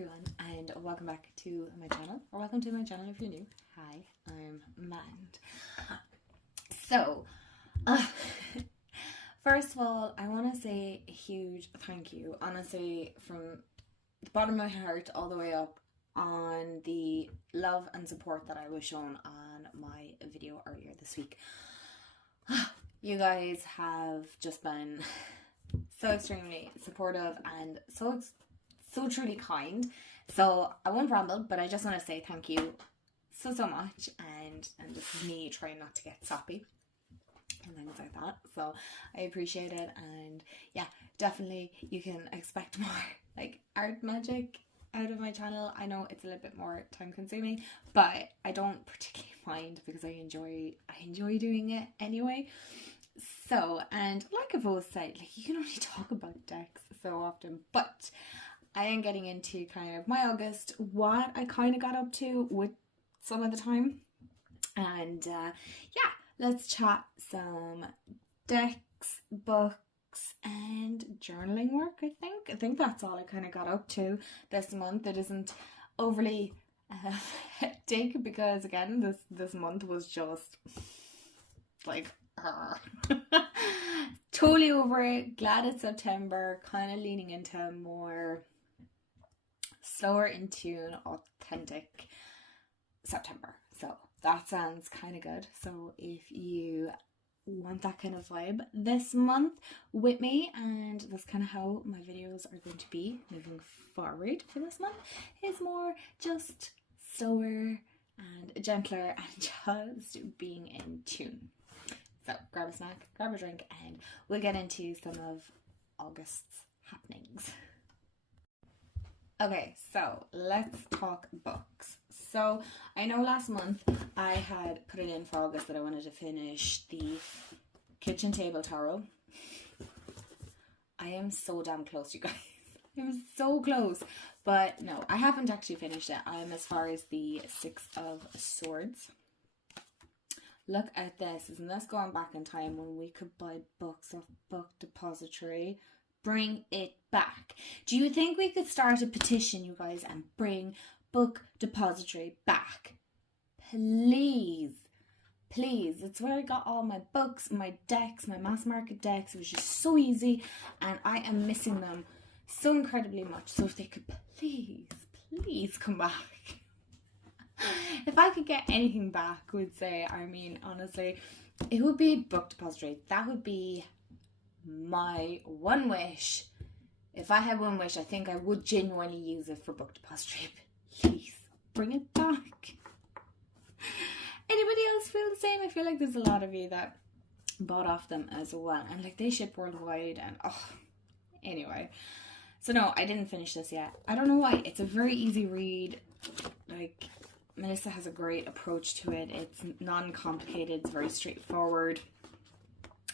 everyone, and welcome back to my channel, or welcome to my channel if you're new. Hi, I'm Mand. So, first of all, I want to say a huge thank you, honestly, from the bottom of my heart all the way up, on the love and support that I was shown on my video earlier this week. You guys have just been so extremely supportive and so truly kind. So I won't ramble, but I just want to say thank you so much, and this is me trying not to get sappy and things like that. So I appreciate it, and yeah, definitely you can expect more like art magic out of my channel. I know it's a little bit more time consuming, but I don't particularly mind because I enjoy doing it anyway. So, and like I've always said, like, you can only talk about decks so often, but I am getting into kind of my August, what I kind of got up to with some of the time, and yeah, let's chat some decks, books, and journaling work. I think that's all I kind of got up to this month. It isn't overly hectic because again, this month was just like totally over it. Glad it's September, kind of leaning into more slower, in tune, authentic September. So that sounds kind of good. So if you want that kind of vibe this month with me, and that's kind of how my videos are going to be moving forward for this month, is more just slower and gentler and just being in tune. So grab a snack, grab a drink, and we'll get into some of August's happenings. Okay, so let's talk books. So I know last month I had put it in for August that I wanted to finish the kitchen table tarot. I am so damn close, you guys. I'm so close. But no, I haven't actually finished it. I'm as far as the Six of Swords. Look at this. Isn't this going back in time when we could buy books off Book Depository? Bring it back. Do you think we could start a petition, you guys, and bring Book Depository back? Please. Please. It's where I got all my books, my decks, my mass market decks. It was just so easy, and I am missing them so incredibly much. So if they could please come back. If I could get anything back, I would say, I mean, honestly, it would be Book Depository. That would be my one wish. If I had one wish, I think I would genuinely use it for Book Depository. Please bring it back. Anybody else feel the same? I feel like there's a lot of you that bought off them as well, and like they ship worldwide, and anyway. So no, I didn't finish this yet. I don't know why. It's a very easy read. Like, Melissa has a great approach to it. It's non-complicated. It's very straightforward.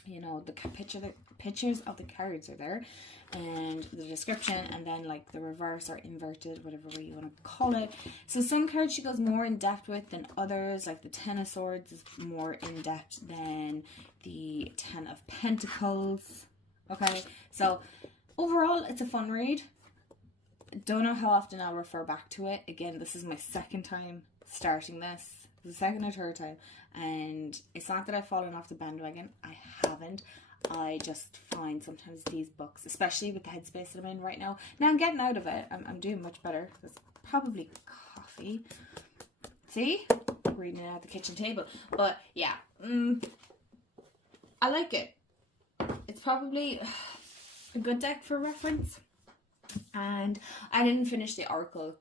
You know, the pictures of the cards are there, and the description, and then like the reverse or inverted, whatever way you want to call it. So some cards she goes more in depth with than others. Like the Ten of Swords is more in depth than the Ten of Pentacles. Okay, so overall it's a fun read. Don't know how often I'll refer back to it. Again, this is my second time starting this. The second or third time, and it's not that I've fallen off the bandwagon. I haven't. I just find sometimes these books, especially with the headspace that I'm in right now. Now I'm getting out of it. I'm doing much better. It's probably coffee. See? Reading it at the kitchen table. But yeah, I like it. It's probably a good deck for reference. And I didn't finish the Oracle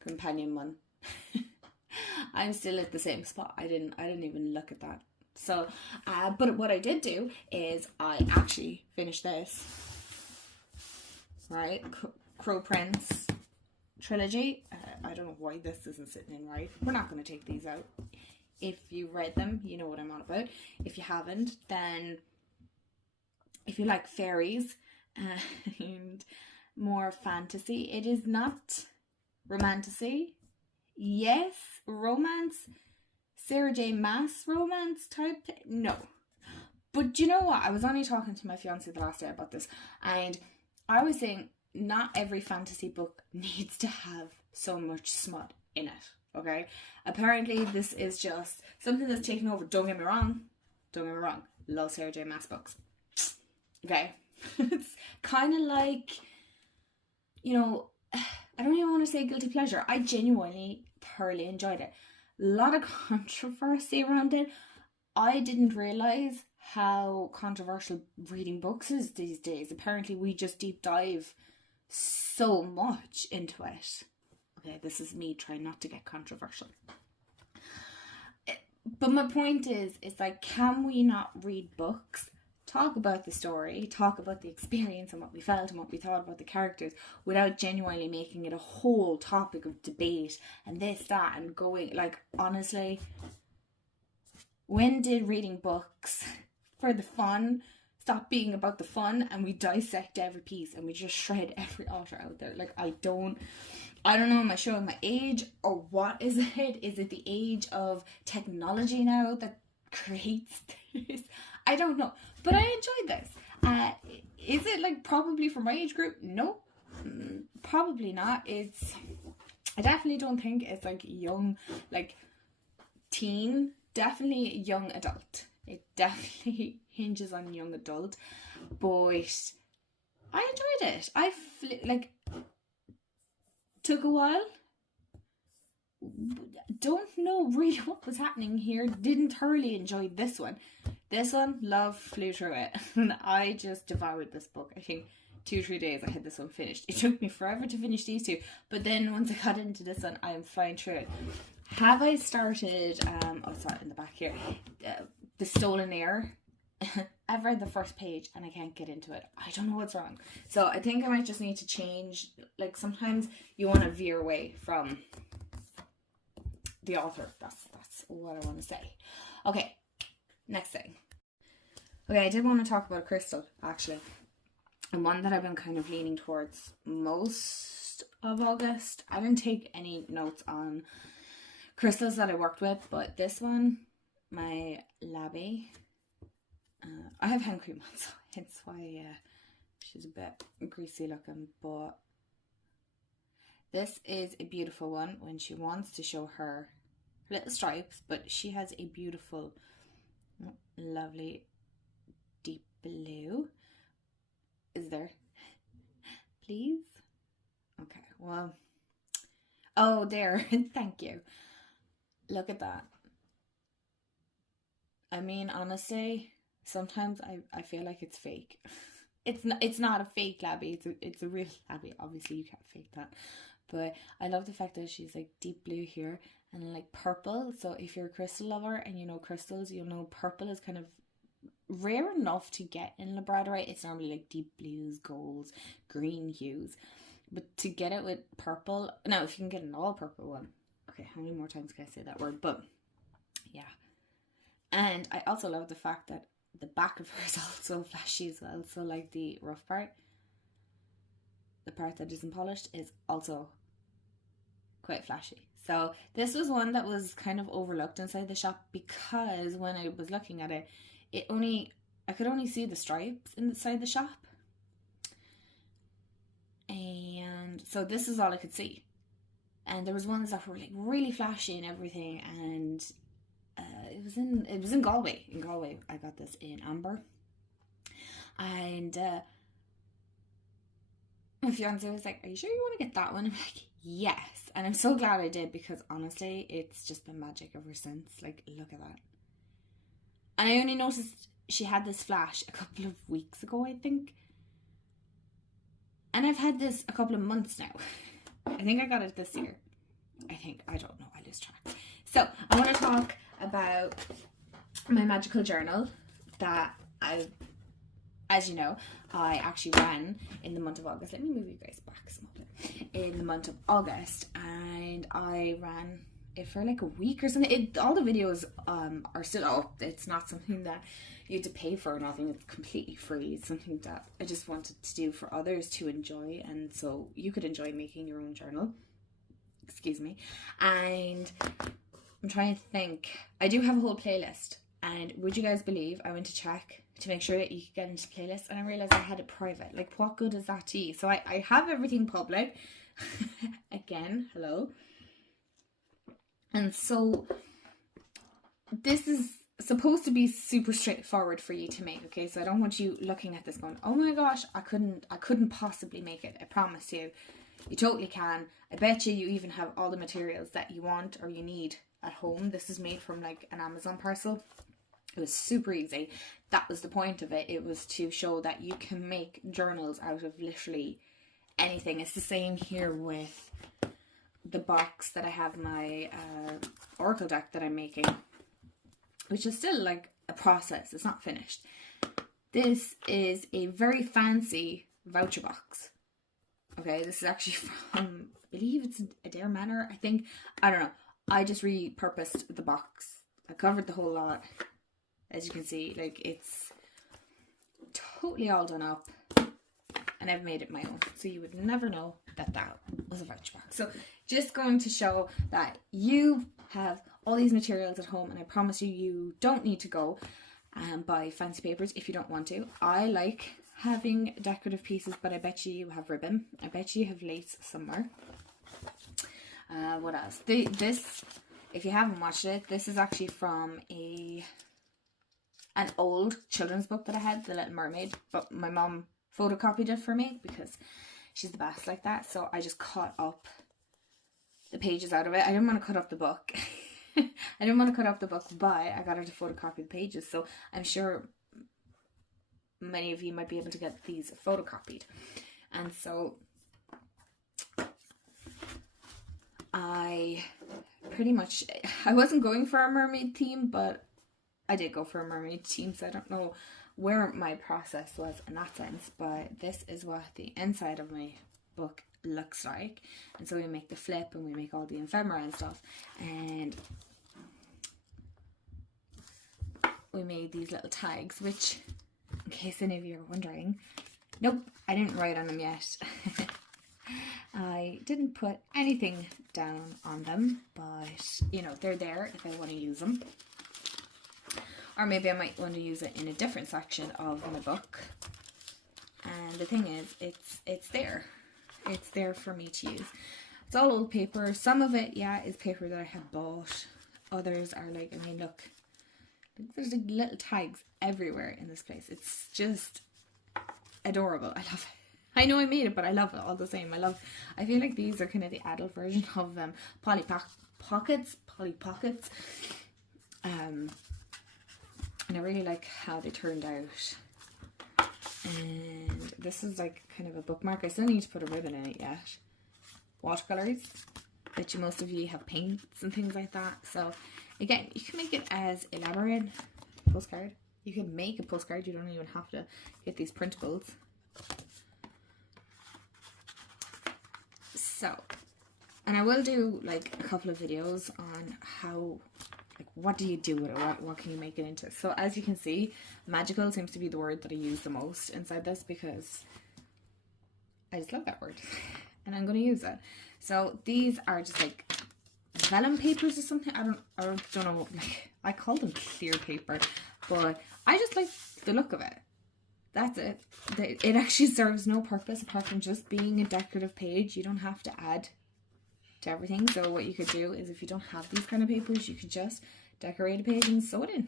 Companion one. I'm still at the same spot. I didn't even look at that. So, but what I did do is I actually finished this, right? Crow Prince trilogy. I don't know why this isn't sitting in right. We're not going to take these out. If you read them, you know what I'm on about. If you haven't, then if you like fairies and more fantasy, it is not romantasy. Yes, romance, Sarah J. Maas romance type. No. But you know what? I was only talking to my fiance the last day about this, and I was saying not every fantasy book needs to have so much smut in it, okay? Apparently this is just something that's taken over. Don't get me wrong, love Sarah J Maas books, okay? It's kind of like, you know, I don't even want to say guilty pleasure. I genuinely thoroughly enjoyed it. A lot of controversy around it. I didn't realise how controversial reading books is these days. Apparently we just deep dive so much into it. Okay, this is me trying not to get controversial. But my point is like, can we not read books, talk about the story, talk about the experience and what we felt and what we thought about the characters, without genuinely making it a whole topic of debate and this, that, and going, like, honestly, when did reading books for the fun stop being about the fun and we dissect every piece and we just shred every author out there? Like, I don't know, am I showing my age or what is it? Is it the age of technology now that creates this? I don't know, but I enjoyed this. Is it like probably for my age group? No, probably not. I definitely don't think it's like young, like teen, definitely young adult. It definitely hinges on young adult, but I enjoyed it. Took a while. Don't know really what was happening here. Didn't thoroughly enjoy this one. Love, flew through it. And I just devoured this book. I think 2-3 days I had this one finished. It took me forever to finish these two, but then once I got into this one, I am flying through it. Have I started, it's not in the back here, The Stolen Heir? I've read the first page and I can't get into it. I don't know what's wrong. So I think I might just need to change. Like, sometimes you want to veer away from the author. That's what I want to say. Okay, next thing. Okay, I did want to talk about Crystal, actually. And one that I've been kind of leaning towards most of August. I didn't take any notes on crystals that I worked with, but this one, my Labby, I have hand cream on, so hence why she's a bit greasy looking, but this is a beautiful one when she wants to show her little stripes, but she has a beautiful, lovely deep blue. Is there? Please? Okay, well, oh, there. Thank you. Look at that. I mean, honestly, sometimes I feel like it's fake. It's not a fake Labby. It's a real Labby. Obviously, you can't fake that. But I love the fact that she's like deep blue here and like purple. So if you're a crystal lover and you know crystals, you'll know purple is kind of rare enough to get in labradorite. It's normally like deep blues, golds, green hues. But to get it with purple, now if you can get an all purple one. Okay, how many more times can I say that word? But yeah. And I also love the fact that the back of her is also flashy as well. So like the rough part, the part that isn't polished, is also quite flashy. So this was one that was kind of overlooked inside the shop, because when I was looking at it, I could only see the stripes inside the shop. And so this is all I could see. And there was ones that were like really flashy and everything, and it was in Galway. In Galway, I got this in amber, and my fiance was like, "Are you sure you want to get that one?" I'm like, "Yes," and I'm so glad I did, because honestly, it's just been magic ever since. Like, look at that. And I only noticed she had this flash a couple of weeks ago, I think, and I've had this a couple of months now. I think I got it this year. I don't know, I lose track. So I want to talk about my magical journal that as you know, I actually ran in the month of August. Let me move you guys back smaller. In the month of August, and I ran it for like a week or something. All the videos are still up. It's not something that you have to pay for or nothing. It's completely free. It's something that I just wanted to do for others to enjoy, and so you could enjoy making your own journal. Excuse me. And I'm trying to think. I do have a whole playlist, and would you guys believe I went to check to make sure that you could get into playlists, and I realised I had it private. Like, what good is that to you? So I have everything public. Again, hello. And so this is supposed to be super straightforward for you to make, okay? So I don't want you looking at this going, oh my gosh, I couldn't possibly make it. I promise you, you totally can. I bet you even have all the materials that you want or you need at home. This is made from like an Amazon parcel. It was super easy. That was the point of it. It was to show that you can make journals out of literally anything. It's the same here with the box that I have my Oracle deck that I'm making, which is still like a process. It's not finished. This is a very fancy voucher box. Okay, this is actually from, I believe it's Adair Manor, I think. I don't know. I just repurposed the box. I covered the whole lot. As you can see, like, it's totally all done up, and I've made it my own, so you would never know that that was a voucher box. So just going to show that you have all these materials at home, and I promise you, you don't need to go and buy fancy papers if you don't want to. I like having decorative pieces, but I bet you have ribbon. I bet you have lace somewhere. What else? This, if you haven't watched it, this is actually from an old children's book that I had, The Little Mermaid, but my mom photocopied it for me because she's the best like that. So I just cut up the pages out of it. I didn't want to cut up the book. I didn't want to cut up the book, but I got her to photocopy the pages. So I'm sure many of you might be able to get these photocopied. And so I wasn't going for a mermaid theme, but I did go for a mermaid theme, so I don't know where my process was in that sense, but this is what the inside of my book looks like. And so we make the flip and we make all the ephemera and stuff, and we made these little tags, which, in case any of you are wondering, nope, I didn't write on them yet. I didn't put anything down on them, but you know, they're there if I want to use them. Or maybe I might want to use it in a different section of my book. And the thing is, it's there. It's there for me to use. It's all old paper. Some of it, yeah, is paper that I have bought. Others are like, I mean, look. There's like little tags everywhere in this place. It's just adorable. I love it. I know I made it, but I love it all the same. I feel like these are kind of the adult version of Polly Pockets. And I really like how they turned out. And this is like kind of a bookmark. I still need to put a ribbon in it yet. Watercolors. Bet you most of you have paints and things like that. So again, you can make it as elaborate postcard. You can make a postcard. You don't even have to get these printables. So, and I will do like a couple of videos on how, like, what do you do with it? What can you make it into? So as you can see, magical seems to be the word that I use the most inside this because I just love that word and I'm going to use it. So these are just like vellum papers or something. I don't know, like, I call them clear paper, but I just like the look of it. That's it. It actually serves no purpose apart from just being a decorative page. You don't have to add to everything. So what you could do is, if you don't have these kind of papers, you could just decorate a page and sew it in.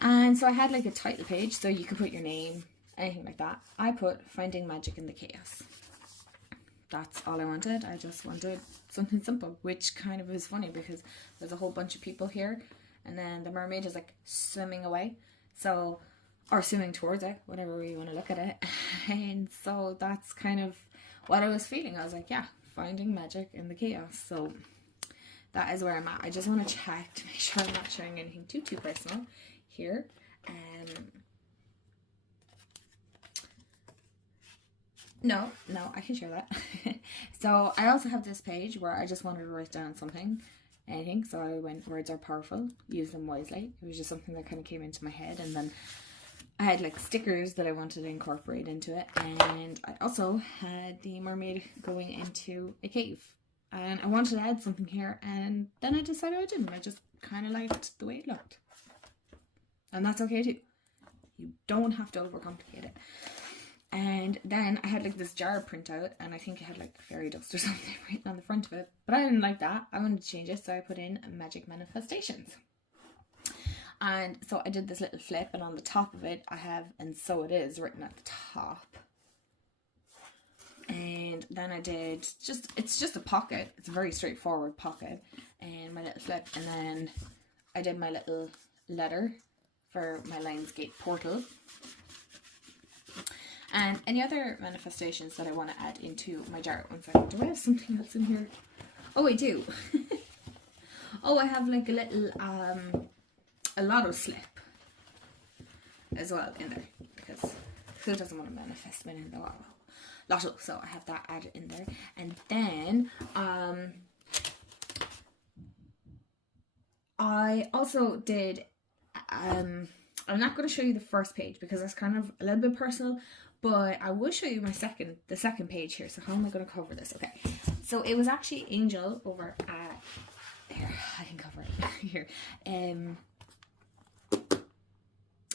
And so I had like a title page, so you could put your name, anything like that. I put Finding Magic in the Chaos. That's all I wanted. I just wanted something simple, which kind of is funny because there's a whole bunch of people here, and then the mermaid is like swimming away, so, or swimming towards it, whatever way you want to look at it. And so that's kind of what I was feeling. I was like, yeah, finding magic in the chaos. So that is where I'm at. I just want to check to make sure I'm not showing anything too personal here. No, I can share that. So I also have this page where I just wanted to write down something, anything. So I went, words are powerful, use them wisely. It was just something that kind of came into my head. And then I had like stickers that I wanted to incorporate into it. And I also had the mermaid going into a cave. And I wanted to add something here. And then I decided I didn't. I just kind of liked the way it looked. And that's okay too. You don't have to overcomplicate it. And then I had like this jar printout, and I think it had like fairy dust or something written on the front of it. But I didn't like that. I wanted to change it, so I put in Magic Manifestations. And so I did this little flip, and on the top of it I have "and so it is" written at the top. And then I did it's just a pocket. It's a very straightforward pocket, and my little flip. And then I did my little letter for my Lionsgate portal. And any other manifestations that I want to add into my jar. One second. Do I have something else in here? Oh, I do. Oh, I have like a little a lotto slip as well in there, because who doesn't want to manifest winning the lotto? So I have that added in there. And then I also did I'm not going to show you the first page because that's kind of a little bit personal, but I will show you the second page here. So how am I going to cover this? Okay, so it was actually Angel over at here. I can cover it here.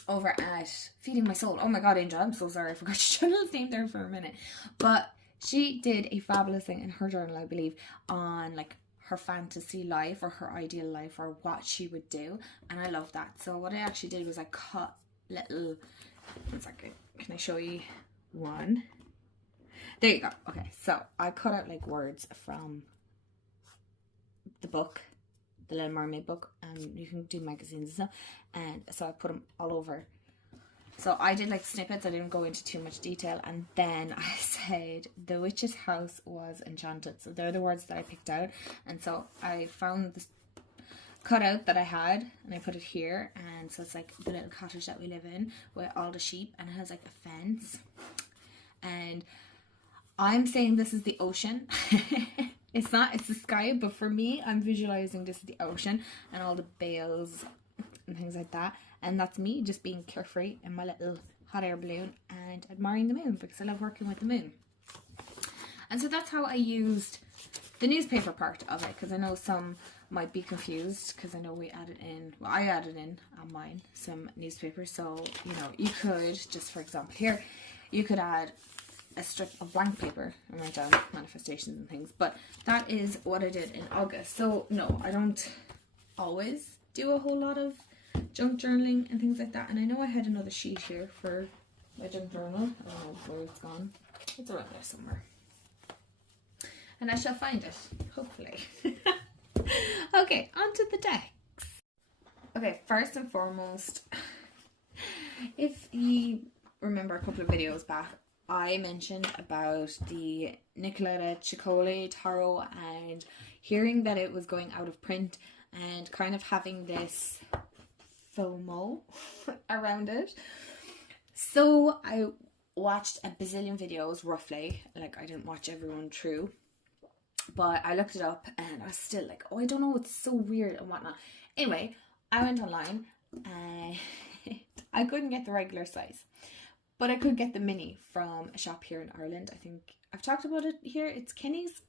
Over at Feeding My Soul. Oh my god, Angel, I'm so sorry, I forgot your channel's name there for a minute. But she did a fabulous thing in her journal, I believe, on like her fantasy life or her ideal life or what she would do, and I love that. So what I actually did was I cut little, one second, can I show you one? There you go. Okay, so I cut out like words from the book, the Little Mermaid book, and you can do magazines and stuff, and so I put them all over. So I did like snippets, I didn't go into too much detail, and then I said the witch's house was enchanted. So they're the words that I picked out, and so I found this cutout that I had, and I put it here, and so it's like the little cottage that we live in with all the sheep, and it has like a fence, and I'm saying this is the ocean. It's not, it's the sky, but for me, I'm visualizing this is the ocean and all the bales and things like that. And that's me just being carefree in my little hot air balloon and admiring the moon, because I love working with the moon. And so that's how I used the newspaper part of it, because I know some might be confused, because I know we added in, well, I added in on mine some newspapers. So, you know, you could, just for example here, you could add a strip of blank paper and write down manifestations and things. But that is what I did in August. So no, I don't always do a whole lot of junk journaling and things like that. And I know I had another sheet here for my junk journal. I don't know where it's gone. It's around there somewhere, and I shall find it, hopefully. Okay, on to the decks. Okay, first and foremost, if you remember a couple of videos back, I mentioned about the Nicoletta Ciccoli tarot and hearing that it was going out of print and kind of having this FOMO around it. So I watched a bazillion videos, roughly. Like, I didn't watch everyone through, but I looked it up and I was still like, oh, I don't know, it's so weird and whatnot. Anyway, I went online and I couldn't get the regular size, but I could get the mini from a shop here in Ireland. I think I've talked about it here. It's Kenny's.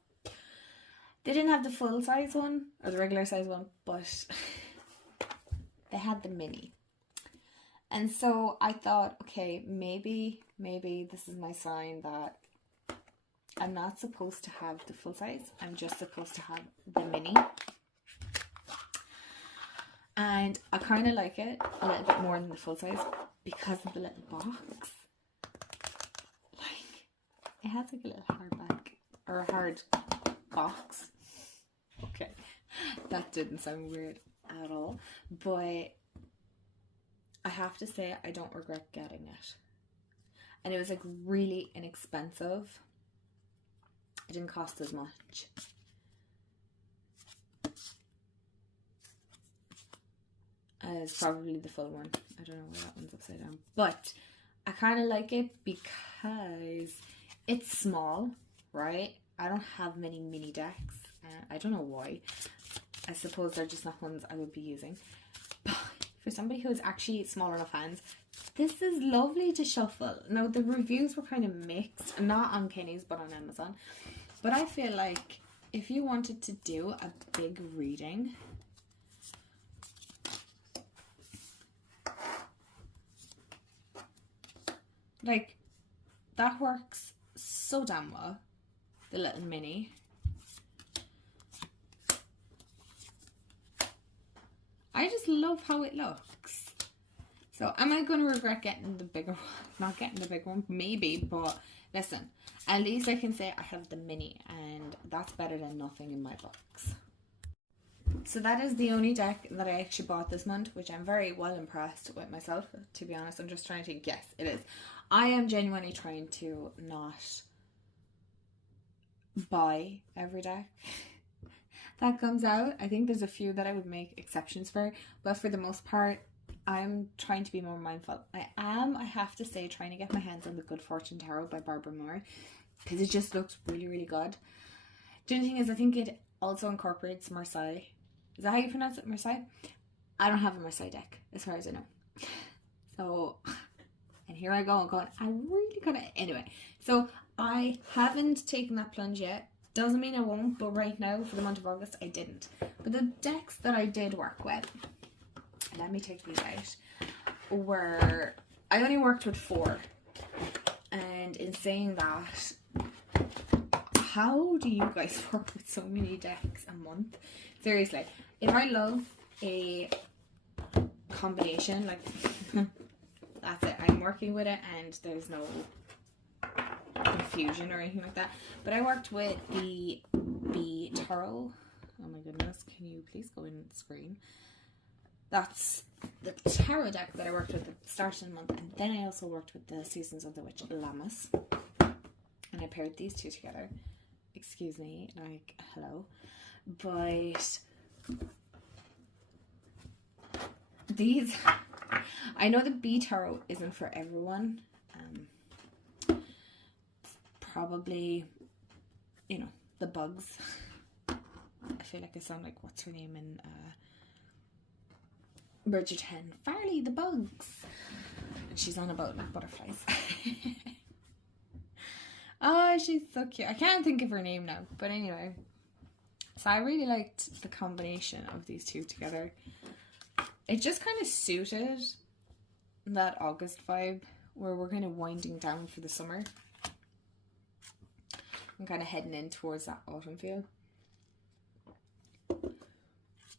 They didn't have the full size one or the regular size one, but they had the mini. And so I thought, okay, maybe this is my sign that I'm not supposed to have the full size. I'm just supposed to have the mini. And I kind of like it a little bit more than the full size because of the little box. Like, it has like a little hardback or a hard box. Okay, that didn't sound weird at all, but I have to say I don't regret getting it. And it was like really inexpensive. It didn't cost as much. As probably the full one. I don't know why that one's upside down. But I kind of like it because it's small, right? I don't have many mini decks. I don't know why. I suppose they're just not ones I would be using. But for somebody who has actually small enough hands, this is lovely to shuffle. Now, the reviews were kind of mixed. Not on Kenny's, but on Amazon. But I feel like if you wanted to do a big reading, Like, that works so damn well. The little mini. I just love how it looks. So, am I going to regret getting the bigger one? Not getting the big one, maybe, but listen, at least I can say I have the mini, and that's better than nothing in my box. So that is the only deck that I actually bought this month, which I'm very well impressed with myself, to be honest. I'm just trying to think. Yes, it is. I am genuinely trying to not buy every deck that comes out. I think there's a few that I would make exceptions for, but for the most part, I'm trying to be more mindful. I have to say, trying to get my hands on the Good Fortune Tarot by Barbara Moore, because it just looks really, really good. The only thing is, I think it also incorporates Marseille. Is that how you pronounce it? Marseille? I don't have a Marseille deck, as far as I know. So, and here I go, I'm going, I really gotta, anyway. So, I haven't taken that plunge yet. Doesn't mean I won't, but right now, for the month of August, I didn't. But the decks that I did work with, let me take these out, were, I only worked with 4. And in saying that, how do you guys work with so many decks a month? Seriously, if I love a combination, like, that's it. I'm working with it and there's no confusion or anything like that. But I worked with the Tarot. Oh my goodness, can you please go in screen? That's the tarot deck that I worked with at the start of the month, and then I also worked with the Seasons of the Witch Lammas, and I paired these two together. Excuse me, like, hello. But these, I know the B Tarot isn't for everyone. Probably, you know, the bugs. I feel like I sound like, what's her name in Bridgerton? Farley the bugs. And she's on about like butterflies. Oh, she's so cute. I can't think of her name now, but anyway. So I really liked the combination of these two together. It just kind of suited that August vibe where we're kind of winding down for the summer. I'm kind of heading in towards that autumn feel.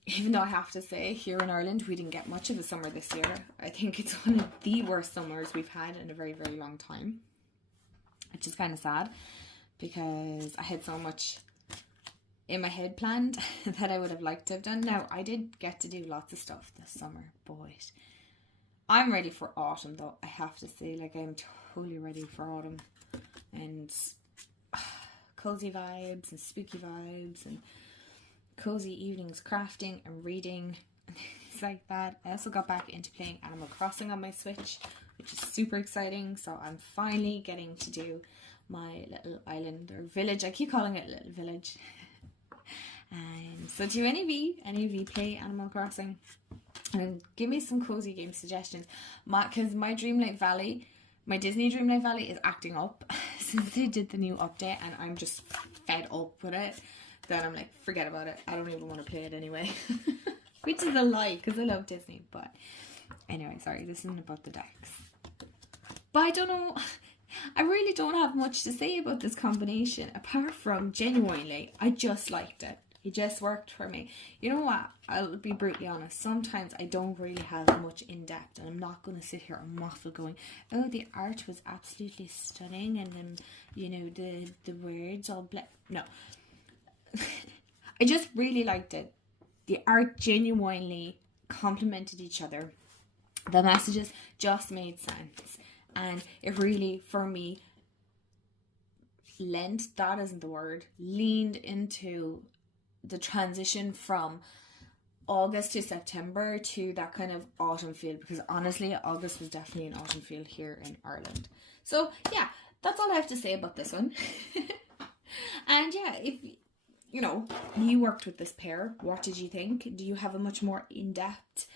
Even though I have to say, here in Ireland, we didn't get much of a summer this year. I think it's one of the worst summers we've had in a very, very long time. Which is kind of sad, because I had so much in my head planned that I would have liked to have done. Now, I did get to do lots of stuff this summer, but I'm ready for autumn, though. I have to say, like, I'm totally ready for autumn. And cozy vibes and spooky vibes and cozy evenings crafting and reading and things like that. I also got back into playing Animal Crossing on my Switch, which is super exciting. So I'm finally getting to do my little island or village. I keep calling it a little village. And so do any of you play Animal Crossing? And give me some cozy game suggestions. Because my Dreamlight Valley, my Disney Dreamlight Valley is acting up since they did the new update, and I'm just fed up with it. Then I'm like, forget about it. I don't even want to play it anyway. Which is a lie, because I love Disney. But anyway, sorry, this isn't about the decks. But I don't know, I really don't have much to say about this combination, apart from genuinely, I just liked it. It just worked for me. You know what? I'll be brutally honest. Sometimes I don't really have much in depth, and I'm not going to sit here and waffle going, oh, the art was absolutely stunning, and then, you know, the words all no. I just really liked it. The art genuinely complemented each other. The messages just made sense. And it really, for me, leaned into the transition from August to September to that kind of autumn feel, because honestly, August was definitely an autumn feel here in Ireland. So yeah, that's all I have to say about this one. And yeah, if you know, you worked with this pair, what did you think? Do you have a much more in-depth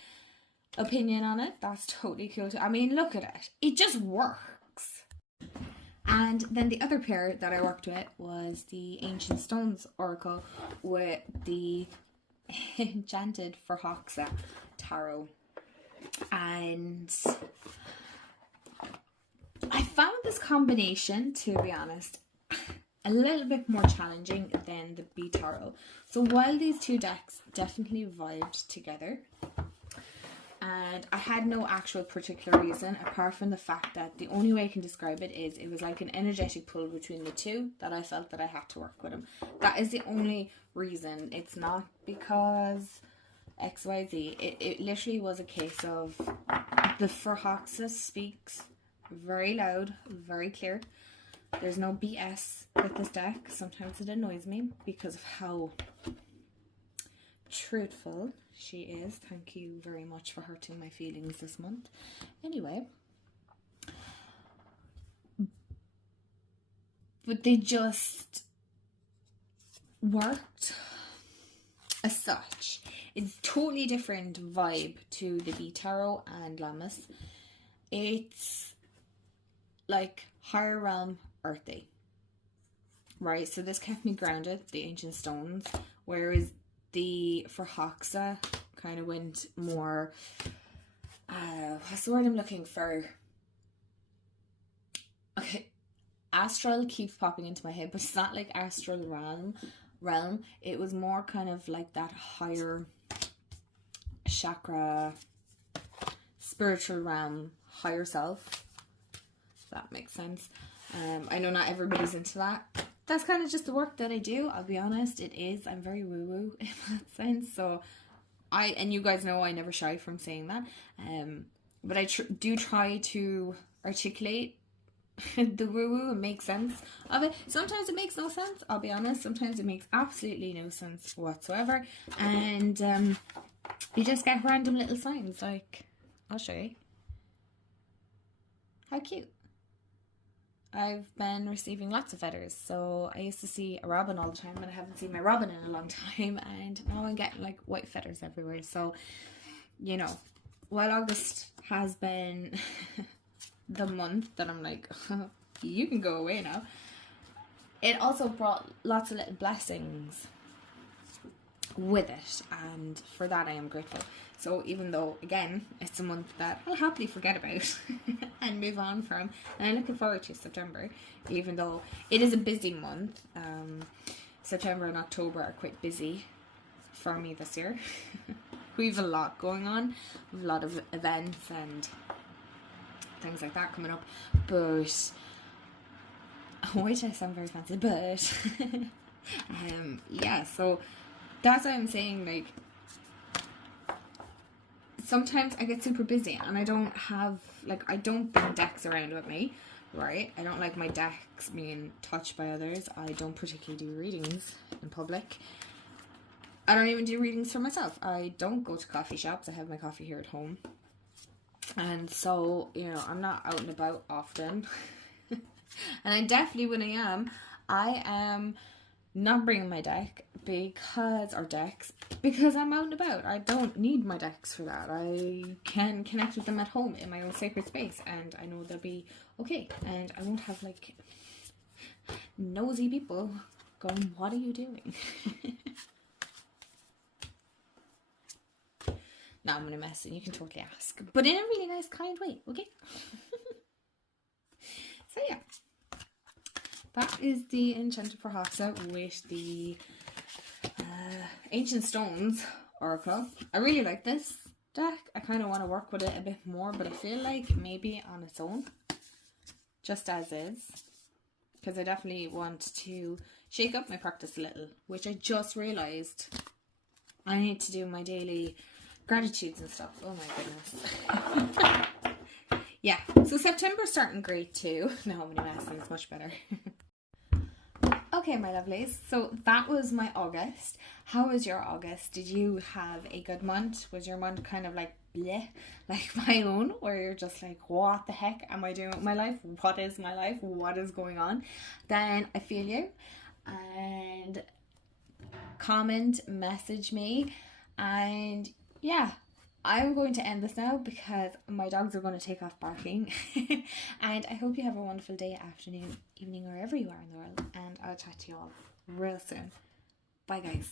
opinion on it? That's totally cool too. I mean, look at it. It just works. And then the other pair that I worked with was the Ancient Stones Oracle with the Enchanted for Hoxa Tarot. And I combination, to be honest, a little bit more challenging than the B Tarot. So while these two decks definitely vibed together, and I had no actual particular reason apart from the fact that the only way I can describe it is it was like an energetic pull between the two that I felt that I had to work with them. That is the only reason. It's not because XYZ. It literally was a case of the Forhoxa speaks very loud, very clear. There's no BS with this deck. Sometimes it annoys me because of how truthful she is. Thank you very much for hurting my feelings this month. Anyway, but they just worked as such. It's totally different vibe to the B Tarot and Lammas. It's like higher realm, earthy, right? So this kept me grounded, the ancient stones, whereas the Forhoxa kind of went more, what's the word I'm looking for? Okay, astral keeps popping into my head, but it's not like astral realm. It was more kind of like that higher chakra, spiritual realm, higher self. If that makes sense. I know not everybody's into that. That's kind of just the work that I do. I'll be honest, it is. I'm very woo-woo in that sense. So and you guys know I never shy from saying that. But I do try to articulate the woo-woo and make sense of it. Sometimes it makes no sense, I'll be honest. Sometimes it makes absolutely no sense whatsoever. And you just get random little signs. Like, I'll show you. How cute. I've been receiving lots of feathers. So I used to see a robin all the time, and I haven't seen my robin in a long time, and now I'm getting like white feathers everywhere. So, you know, while August has been the month that I'm like, you can go away now, it also brought lots of little blessings with it, and for that I am grateful. So even though, again, it's a month that I'll happily forget about and move on from, and I'm looking forward to September, even though it is a busy month. September and October are quite busy for me this year. We have a lot going on. We have a lot of events and things like that coming up. But, why did I sound very fancy? But, yeah, so that's what I'm saying, like, sometimes I get super busy and I don't have, like, I don't bring decks around with me, right? I don't like my decks being touched by others. I don't particularly do readings in public. I don't even do readings for myself. I don't go to coffee shops. I have my coffee here at home. And so, you know, I'm not out and about often. And I definitely, when I am not bringing my deck because I'm out and about. I don't need my decks for that. I can connect with them at home in my own sacred space, and I know they'll be okay, and I won't have like nosy people going, what are you doing? No, I'm gonna mess and you can totally ask, but in a really nice, kind way, okay? So yeah, that is the Enchanted Forhoxa with the Ancient Stones Oracle. I really like this deck. I kind of want to work with it a bit more, but I feel like maybe on its own, just as is, because I definitely want to shake up my practice a little, which I just realised I need to do my daily gratitudes and stuff. Oh my goodness. Yeah, so September's starting great too. No, I'm only messing, it's much better. Okay, my lovelies, so that was my August. How was your August? Did you have a good month? Was your month kind of like bleh, like my own, where you're just like, what the heck am I doing with my life? What is my life? What is going on? Then I feel you, and comment, message me, and yeah, I'm going to end this now because my dogs are going to take off barking. And I hope you have a wonderful day, afternoon, evening, wherever you are in the world. And I'll chat to you all real soon. Bye, guys.